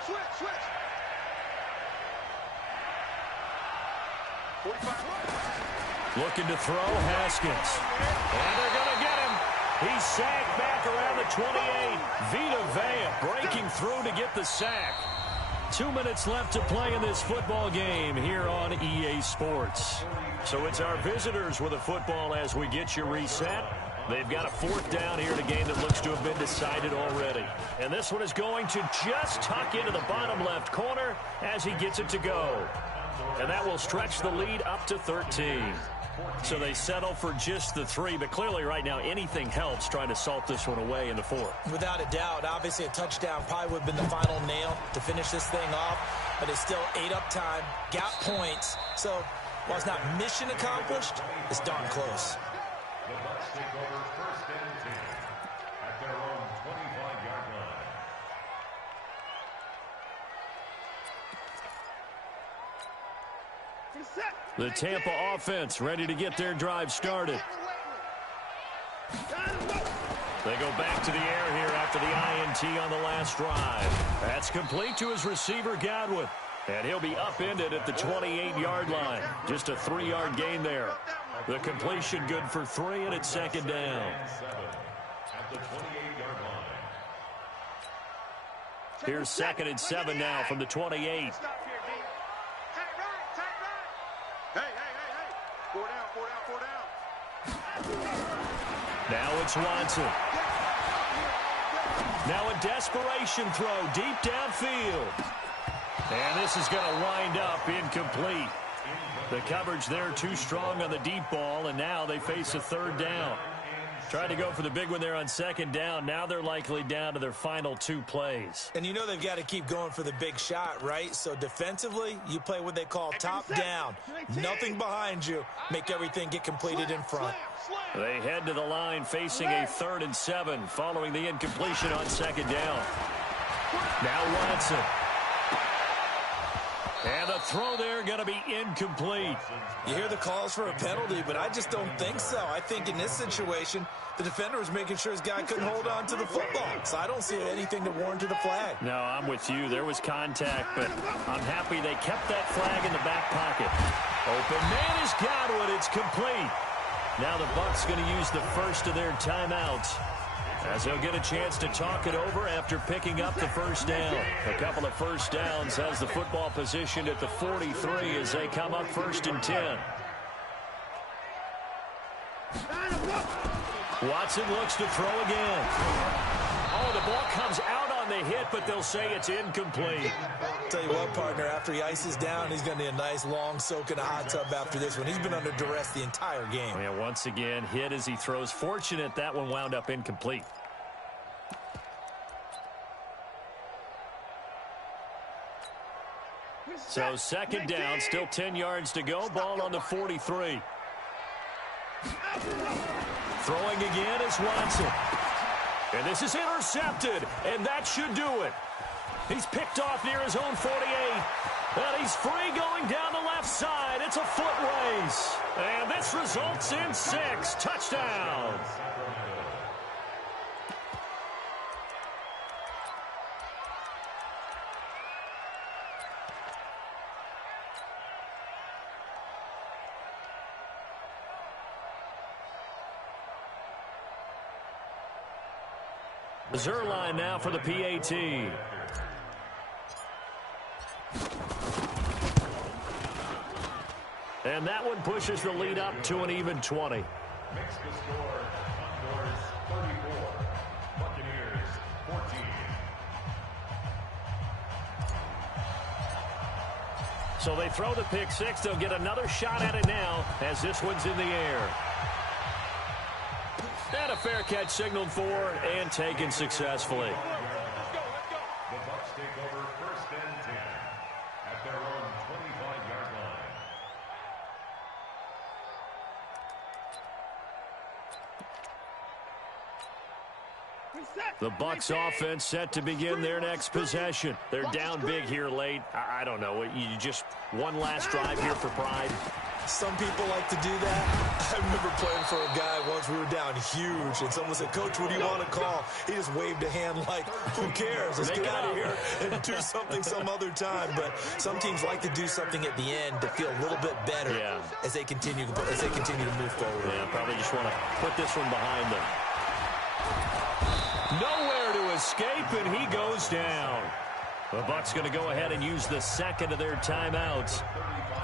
45. Looking to throw, Haskins. And they're going to get him. He's sacked back around the 28. Vita Vea breaking through to get the sack. 2 minutes left to play in this football game here on EA Sports. So it's our visitors with a football as we get you reset. They've got a 4th down here in a game that looks to have been decided already. And this one is going to just tuck into the bottom left corner as he gets it to go. And that will stretch the lead up to 13. So they settle for just the 3, but clearly right now anything helps trying to salt this one away in the 4th. Without a doubt, obviously a touchdown probably would have been the final nail to finish this thing off, but it's still 8 up time, got points. So while it's not mission accomplished, it's darn close. The Bucs take over 1st and 10 at their own 25-yard line. The Tampa offense ready to get their drive started. They go back to the air here after the INT on the last drive. That's complete to his receiver, Godwin. And he'll be upended at the 28-yard line. Just a 3-yard gain there. The completion good for 3, and it's second down. At the 28-yard line. Here's 2nd and 7 now from the 28. Hey, hey, hey. 4 down, 4 down, 4 down. Now it's Watson. Now a desperation throw deep downfield. And this is going to wind up incomplete. The coverage there too strong on the deep ball, and now they face a 3rd down. Tried to go for the big one there on 2nd down. Now they're likely down to their final 2 plays. And you know they've got to keep going for the big shot, right? So defensively, you play what they call top down. Nothing behind you. Make everything get completed in front. They head to the line facing a 3rd and 7 following the incompletion on 2nd down. Now Watson. And the throw there going to be incomplete. You hear the calls for a penalty, but I just don't think so. I think in this situation, the defender was making sure his guy couldn't hold on to the football. So I don't see anything to warrant to the flag. No, I'm with you. There was contact, but I'm happy they kept that flag in the back pocket. Open man is Godwin. It's complete. Now the Bucs going to use the first of their timeouts, as he'll get a chance to talk it over after picking up the first down. A couple of first downs has the football positioned at the 43 as they come up 1st and 10. Watson looks to throw again. Oh, the ball comes out on the hit, but they'll say it's incomplete. Tell you what, partner, after he ices down, he's going to need a nice long soak in a hot tub after this one. He's been under duress the entire game. Yeah, once again, hit as he throws. Fortunate that one wound up incomplete. So 2nd down, still 10 yards to go. Ball on the 43. Throwing again is Watson. And this is intercepted, and that should do it. He's picked off near his own 48. And he's free going down the left side. It's a foot race. And this results in 6 touchdowns. Zerline now for the PAT. And that one pushes the lead up to an even 20. Makes the score Condors 34, Buccaneers 14. So they throw the pick 6. They'll get another shot at it now as this one's in the air. And a fair catch signaled for and taken successfully. The Bucs take over 1st and 10 at their own 25-yard line. The Bucs offense set to begin their next possession. They're down big here late. I don't know. You just one last drive here for pride. Some people like to do that. I remember playing for a guy once. We were down huge, and someone said, "Coach, what do you want to call?" He just waved a hand like, "Who cares? Let's get out of here and do something some other time." But some teams like to do something at the end to feel a little bit better as they continue to move forward. Yeah, probably just want to put this one behind them. Nowhere to escape, and he goes down. The Bucs going to go ahead and use the 2nd of their timeouts,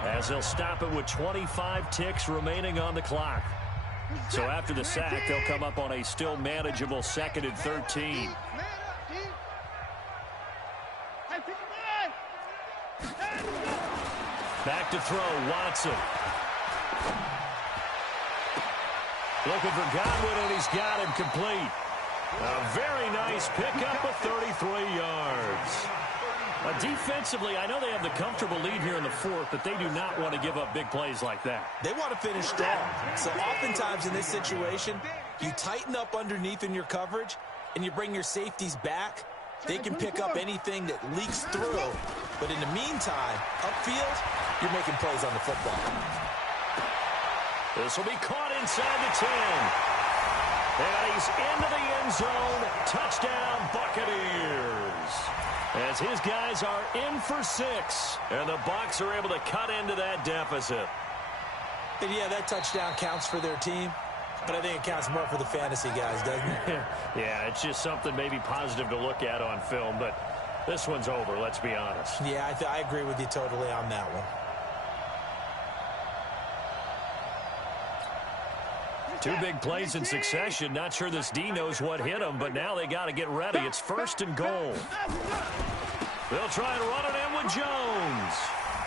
as they'll stop it with 25 ticks remaining on the clock. So after the sack, they'll come up on a still manageable 2nd and 13. Back to throw, Watson. Looking for Godwin, and he's got him complete. A very nice pickup of 33 yards. Defensively, I know they have the comfortable lead here in the 4th, but they do not want to give up big plays like that. They want to finish strong. So oftentimes in this situation, you tighten up underneath in your coverage, and you bring your safeties back They can pick up anything that leaks through. But in the meantime, upfield, you're making plays on the football. This will be caught inside the 10. And he's into the end zone. Touchdown, Buccaneers. As his guys are in for 6. And the Bucs are able to cut into that deficit. And yeah, that touchdown counts for their team. But I think it counts more for the fantasy guys, doesn't it? Yeah, it's just something maybe positive to look at on film. But this one's over, let's be honest. Yeah, I agree with you totally on that one. Two big plays in succession. Not sure this D knows what hit him, but now they got to get ready. It's 1st and goal. They'll try and run it in with Jones.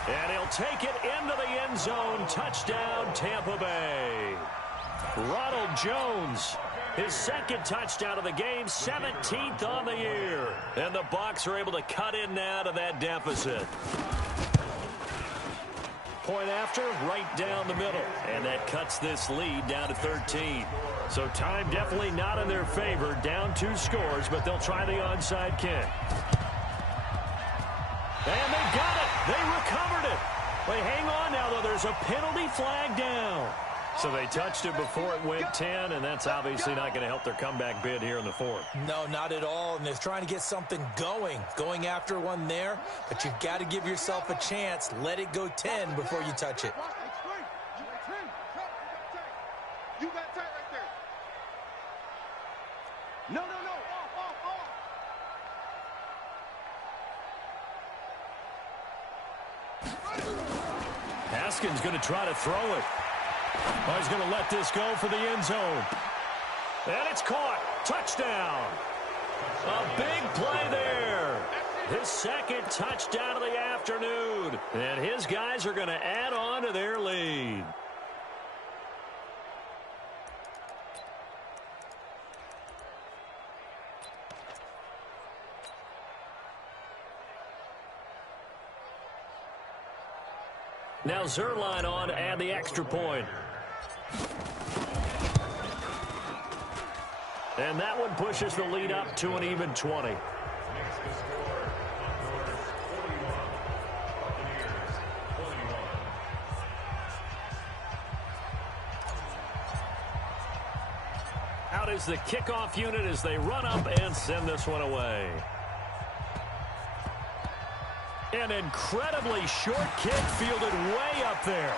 And he'll take it into the end zone. Touchdown, Tampa Bay. Ronald Jones, his 2nd touchdown of the game, 17th on the year. And the Bucs are able to cut in now to that deficit. Point after, right down the middle. And that cuts this lead down to 13. So time definitely not in their favor. Down 2 scores, but they'll try the onside kick. And they got it. They recovered it. Wait, hang on now, though. There's a penalty flag down. So they touched it before it went 10, and that's obviously not going to help their comeback bid here in the 4th. No, not at all, and they're trying to get something going after one there, but you've got to give yourself a chance. Let it go 10 before you touch it. You got tight right there. No. Off. Haskins going to try to throw it. Oh, he's going to let this go for the end zone. And it's caught. Touchdown. A big play there. His 2nd touchdown of the afternoon. And his guys are going to add on to their lead. Now Zerline on to add the extra point. And that one pushes the lead up to an even 20. Out is the kickoff unit as they run up and send this one away. An incredibly short kick fielded way up there.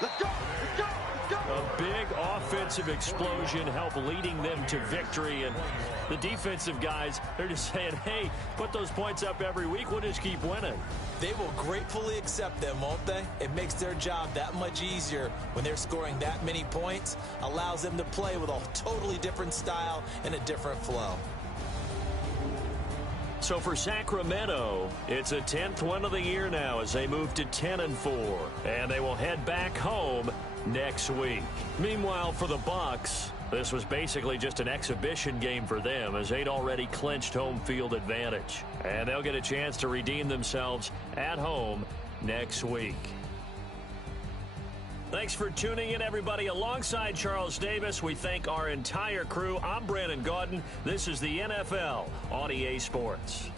Let's go. A big offensive explosion helped leading them to victory. And the defensive guys, they're just saying, hey, put those points up every week. We'll just keep winning. They will gratefully accept them, won't they? It makes their job that much easier when they're scoring that many points. Allows them to play with a totally different style and a different flow. So for Sacramento, it's a 10th win of the year now as they move to 10-4. And they will head back home next week. Meanwhile, for the Bucs, this was basically just an exhibition game for them as they'd already clinched home field advantage. And they'll get a chance to redeem themselves at home next week. Thanks for tuning in, everybody. Alongside Charles Davis, we thank our entire crew. I'm Brandon Gaudin. This is the NFL on EA Sports.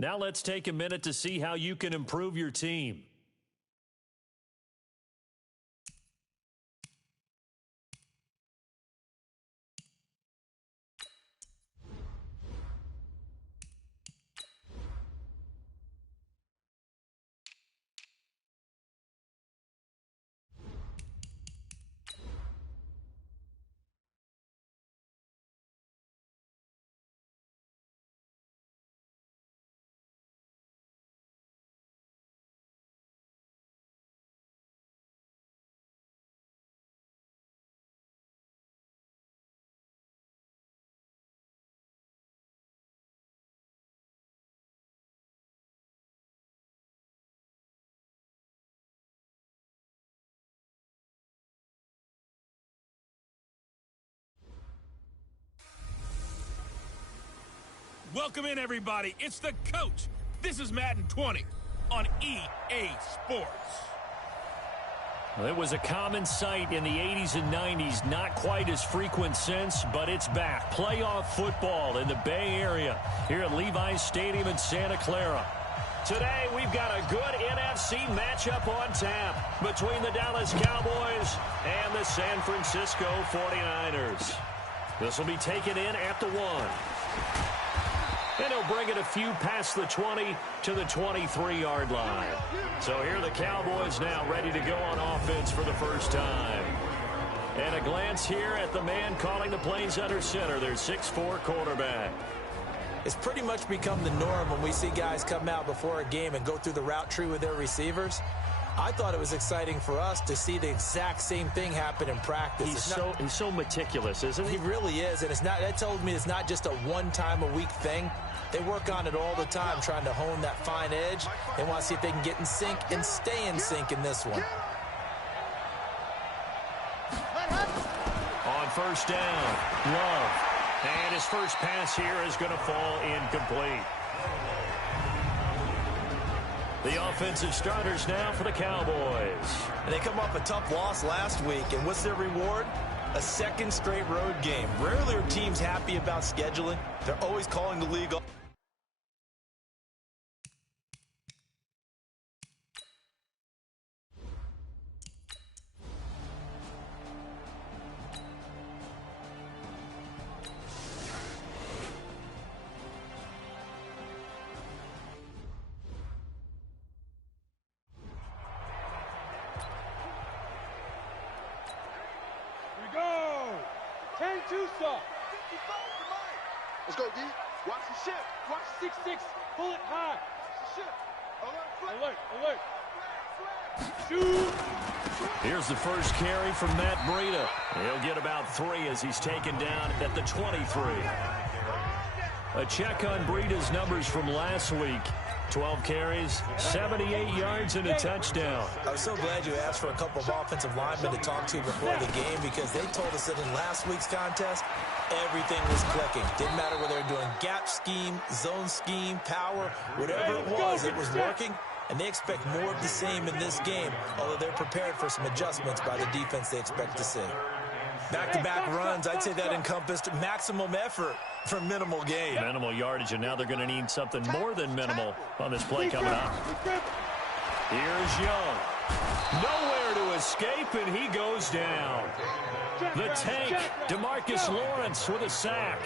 Now let's take a minute to see how you can improve your team. Welcome in, everybody. It's the coach. This is Madden 20 on EA Sports. It was a common sight in the 80s and 90s, not quite as frequent since, but it's back. Playoff football in the Bay Area here at Levi's Stadium in Santa Clara. Today, we've got a good NFC matchup on tap between the Dallas Cowboys and the San Francisco 49ers. This will be taken in at the 1. And he'll bring it a few past the 20 to the 23-yard line. So here are the Cowboys now ready to go on offense for the first time. And a glance here at the man calling the plays under center, their 6'4" quarterback. It's pretty much become the norm when we see guys come out before a game and go through the route tree with their receivers. I thought it was exciting for us to see the exact same thing happen in practice. He's so meticulous, isn't he? He really is, and that told me it's not just a one-time-a-week thing. They work on it all the time, trying to hone that fine edge. They want to see if they can get in sync and stay in sync in this one. On first down, Love. And his first pass here is going to fall incomplete. The offensive starters now for the Cowboys. And they come off a tough loss last week, and what's their reward? A second straight road game. Rarely are teams happy about scheduling. They're always calling the league up. Let's go, D. Watch the ship. Watch the 6-6. Pull it high. Watch the ship. Alert. Shoot. Here's the first carry from Matt Breida. He'll get about 3 as he's taken down at the 23. A check on Breida's numbers from last week. 12 carries, 78 yards, and a touchdown. I was so glad you asked for a couple of offensive linemen to talk to before the game, because they told us that in last week's contest, everything was clicking. Didn't matter whether they were doing gap scheme, zone scheme, power, whatever it was working. And they expect more of the same in this game, although they're prepared for some adjustments by the defense they expect to see. Back-to-back runs, I'd say that encompassed maximum effort for minimal gain. Minimal yardage, and now they're going to need something more than minimal on this play coming up. Here's Young. Nowhere to escape, and he goes down. The tank, DeMarcus Lawrence with a sack.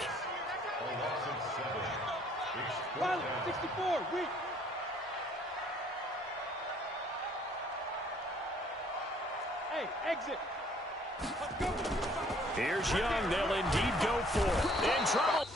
64, weak. Hey, exit. Here's Young. They'll indeed go for it. In trouble.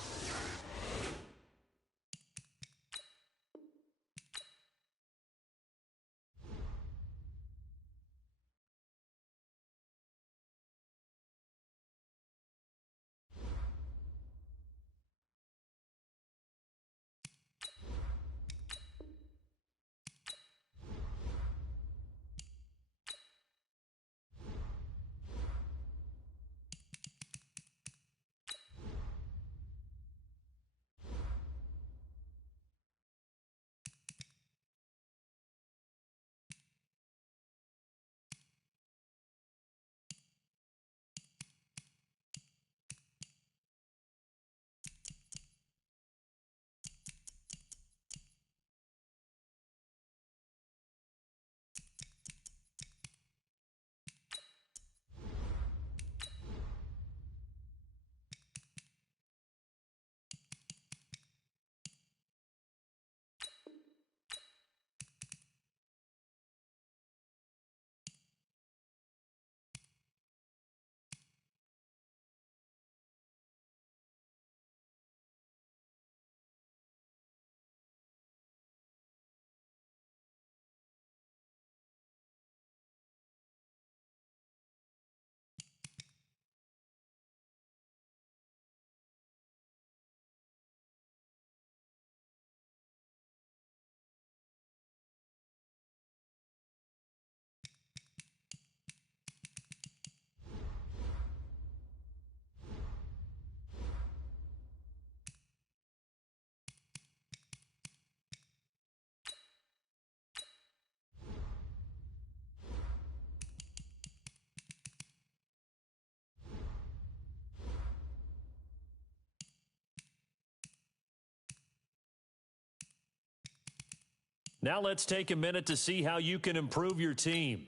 Now let's take a minute to see how you can improve your team.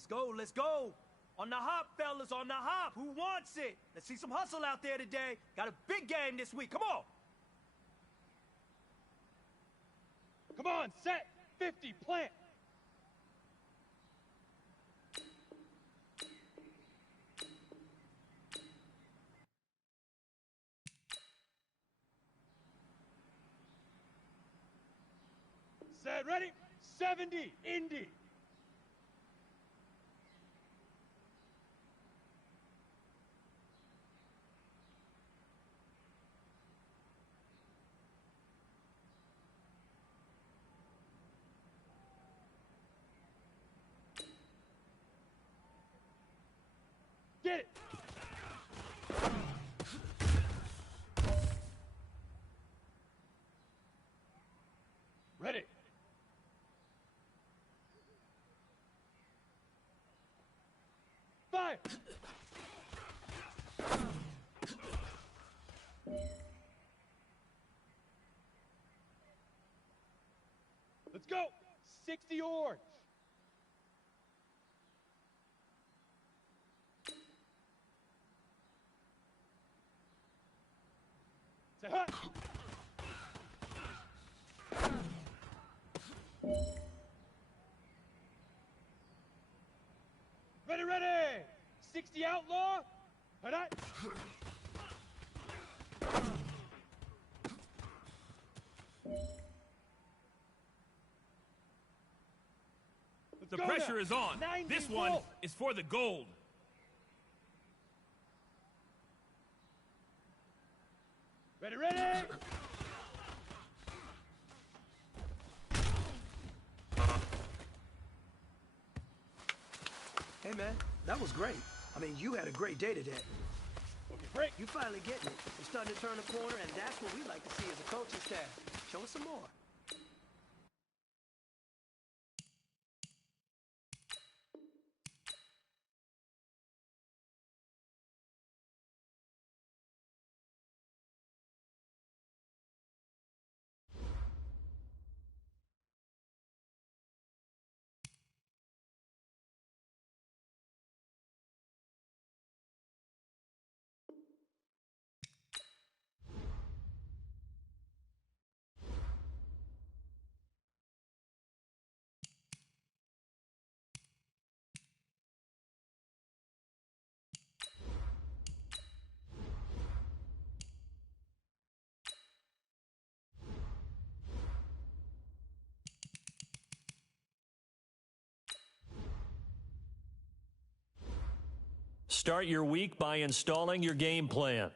Let's go, let's go. On the hop, fellas, on the hop. Who wants it? Let's see some hustle out there today. Got a big game this week. Come on. Come on, set. 50, plant. Set, ready? 70, Indy. Get it. Ready. Fire. Let's go. 60 orange. Say hut. Ready, ready. 60 outlaw. Hut. The pressure is on. This one is for the gold. Ready, ready. Hey, man, that was great. I mean, you had a great day today. Okay, break. You finally getting it. You're starting to turn the corner, and that's what we like to see as a coaching staff. Show us some more. Start your week by installing your game plan.